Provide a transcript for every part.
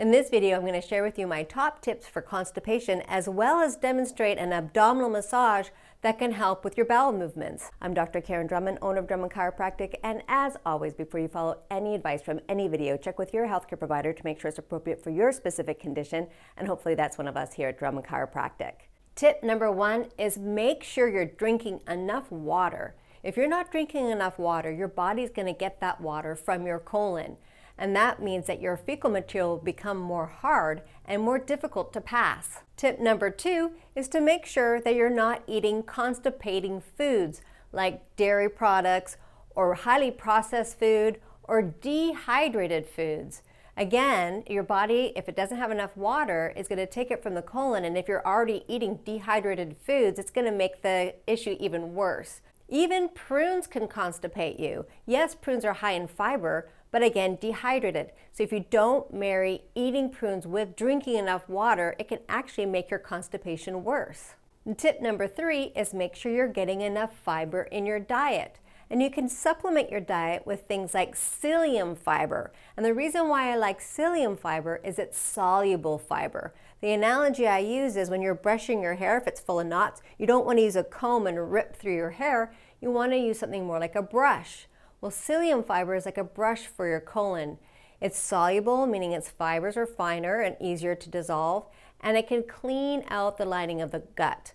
In this video, I'm going to share with you my top tips for constipation as well as demonstrate an abdominal massage that can help with your bowel movements. I'm Dr. Karen Drummond, owner of Drummond Chiropractic, and as always, before you follow any advice from any video, check with your healthcare provider to make sure it's appropriate for your specific condition, and hopefully that's one of us here at Drummond Chiropractic. Tip number one is make sure you're drinking enough water. If you're not drinking enough water, your body's going to get that water from your colon. And that means that your fecal material will become more hard and more difficult to pass. Tip number two is to make sure that you're not eating constipating foods like dairy products or highly processed food or dehydrated foods. Again, your body, if it doesn't have enough water, is going to take it from the colon, and if you're already eating dehydrated foods, it's going to make the issue even worse. Even prunes can constipate you. Yes, prunes are high in fiber, but again, dehydrated. So if you don't marry eating prunes with drinking enough water, it can actually make your constipation worse. And tip number three is make sure you're getting enough fiber in your diet. And you can supplement your diet with things like psyllium fiber. And the reason why I like psyllium fiber is it's soluble fiber. The analogy I use is when you're brushing your hair, if it's full of knots, you don't want to use a comb and rip through your hair. You want to use something more like a brush. Well, psyllium fiber is like a brush for your colon. It's soluble, meaning its fibers are finer and easier to dissolve, and it can clean out the lining of the gut.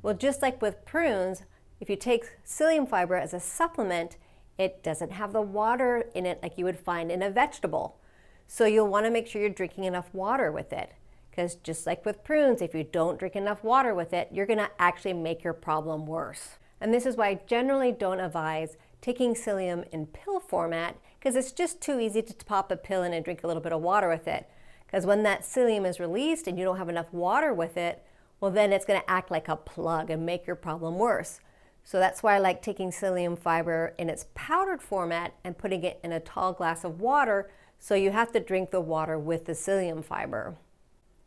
Well, just like with prunes, if you take psyllium fiber as a supplement, it doesn't have the water in it like you would find in a vegetable. So you'll want to make sure you're drinking enough water with it. Because just like with prunes, if you don't drink enough water with it, you're going to actually make your problem worse. And this is why I generally don't advise taking psyllium in pill format, because it's just too easy to pop a pill in and drink a little bit of water with it. Because when that psyllium is released and you don't have enough water with it, well then it's going to act like a plug and make your problem worse. So that's why I like taking psyllium fiber in its powdered format and putting it in a tall glass of water, so you have to drink the water with the psyllium fiber.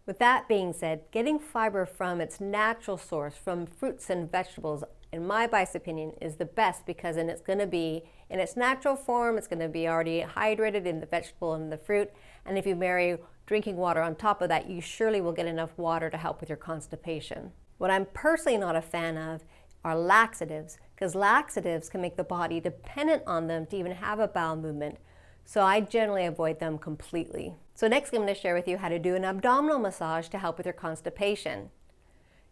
With that being said, getting fiber from its natural source, from fruits and vegetables, in my biased opinion, is the best, because then it's going to be in its natural form, it's going to be already hydrated in the vegetable and the fruit, and if you marry drinking water on top of that, you surely will get enough water to help with your constipation. What I'm personally not a fan of are laxatives, because laxatives can make the body dependent on them to even have a bowel movement. So I generally avoid them completely. So next I'm going to share with you how to do an abdominal massage to help with your constipation.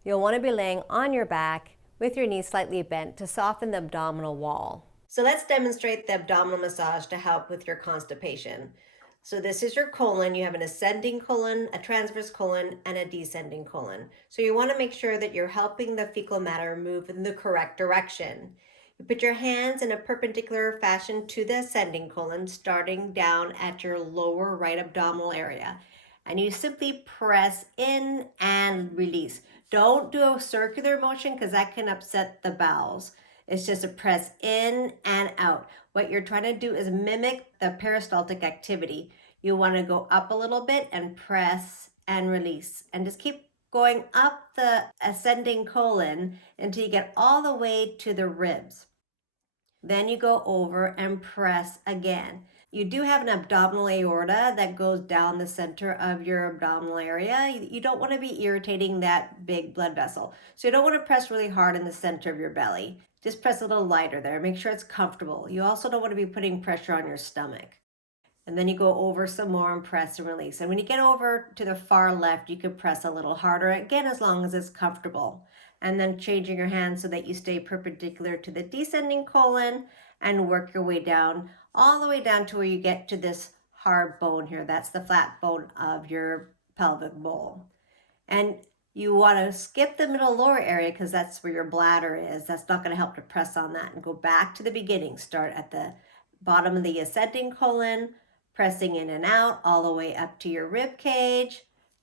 You'll want to be laying on your back with your knees slightly bent to soften the abdominal wall. So let's demonstrate the abdominal massage to help with your constipation. So this is your colon. You have an ascending colon, a transverse colon, and a descending colon. So you want to make sure that you're helping the fecal matter move in the correct direction. You put your hands in a perpendicular fashion to the ascending colon, starting down at your lower right abdominal area. And you simply press in and release. Don't do a circular motion, because that can upset the bowels. It's just a press in and out. What you're trying to do is mimic the peristaltic activity. You want to go up a little bit and press and release. And just keep going up the ascending colon until you get all the way to the ribs. Then you go over and press again. You do have an abdominal aorta that goes down the center of your abdominal area. You don't want to be irritating that big blood vessel. So you don't want to press really hard in the center of your belly. Just press a little lighter there. Make sure it's comfortable. You also don't want to be putting pressure on your stomach. And then you go over some more and press and release. And when you get over to the far left, you can press a little harder, again, as long as it's comfortable. And then changing your hands so that you stay perpendicular to the descending colon and work your way down, all the way down to where you get to this hard bone here. That's the flat bone of your pelvic bowl. And you want to skip the middle lower area, because that's where your bladder is. That's not going to help to press on that. And go back to the beginning. Start at the bottom of the ascending colon, pressing in and out all the way up to your rib cage,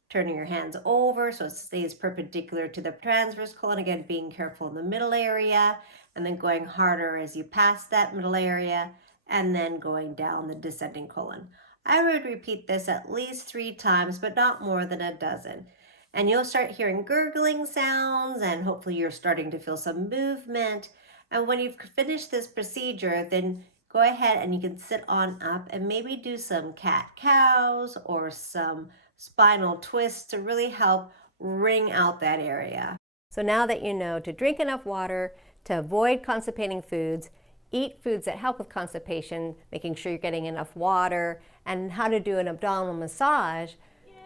turning your hands over so it stays perpendicular to the transverse colon, again being careful in the middle area, and then going harder as you pass that middle area, and then going down the descending colon. I would repeat this at least 3 times, but not more than a dozen. And you'll start hearing gurgling sounds, and hopefully you're starting to feel some movement. And when you've finished this procedure, then go ahead and you can sit on up and maybe do some cat-cows or some spinal twists to really help wring out that area. So now that you know to drink enough water, to avoid constipating foods, eat foods that help with constipation, making sure you're getting enough water, and how to do an abdominal massage,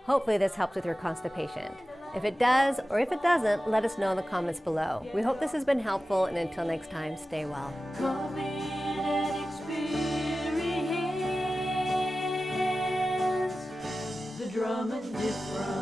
hopefully this helps with your constipation. If it does, or if it doesn't, let us know in the comments below. We hope this has been helpful, and until next time, stay well. Come in and experience the Drummond difference.